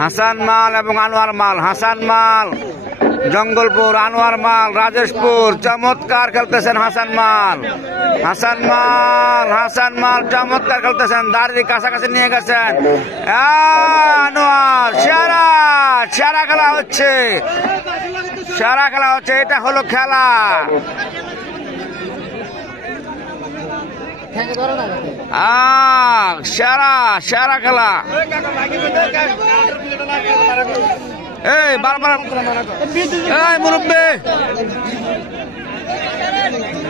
হাসান মাল এবং আনোয়ার মাল। হাসান মাল জঙ্গলপুর, আনোয়ার মাল রাজেশপুর। চমৎকার খেলতেছেন হাসান মাল। হাসান মাল, হাসান মাল চমৎকার খেলতেছেন, দাঁড়িয়ে কাছাকাছি নিয়ে গেছেন। আনোয়ার সেরা সেরা খেলা হচ্ছে, সেরা খেলা হচ্ছে, এটা হলো খেলা। সেরা সেরা খেলা। এই বারবার এই মুরব্বি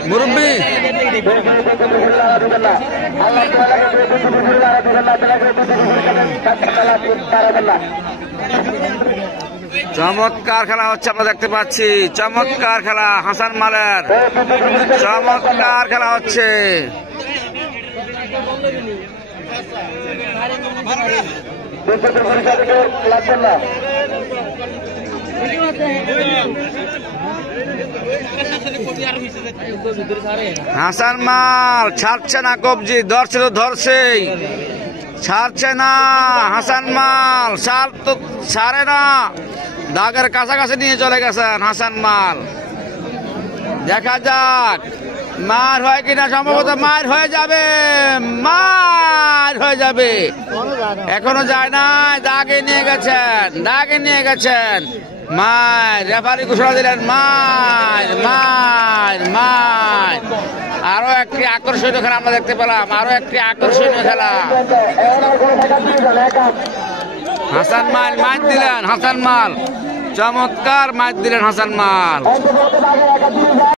মুরব্বি চমৎকার খেলা হচ্ছে, আমরা দেখতে পাচ্ছি চমৎকার খেলা হাসান মালের, চমৎকার খেলা হচ্ছে। হাসান মাল ছাড়ছে না কবজি, ধরছে তো ধরছেই, ছাড়ছে না। হাসান মাল ছাড়ে না, দাগের কাছাকাছি নিয়ে চলে গেছেন হাসান মাল। দেখা যাক মার হয় কিনা, সম্ভবত মার হয়ে যাবে, মার হয়ে যাবে, এখনো যায় না, দাগে নিয়ে গেছেন, দাগে নিয়ে গেছেন। মার রেফারি ঘোষণা দিলেন মার মার মার। আরো একটি আকর্ষণীয় খেলা আমরা দেখতে পেলাম, আরো একটি আকর্ষণীয় খেলা। হাসান মাল মার দিলেন, হাসান মাল চমৎকার মার দিলেন হাসান মাল।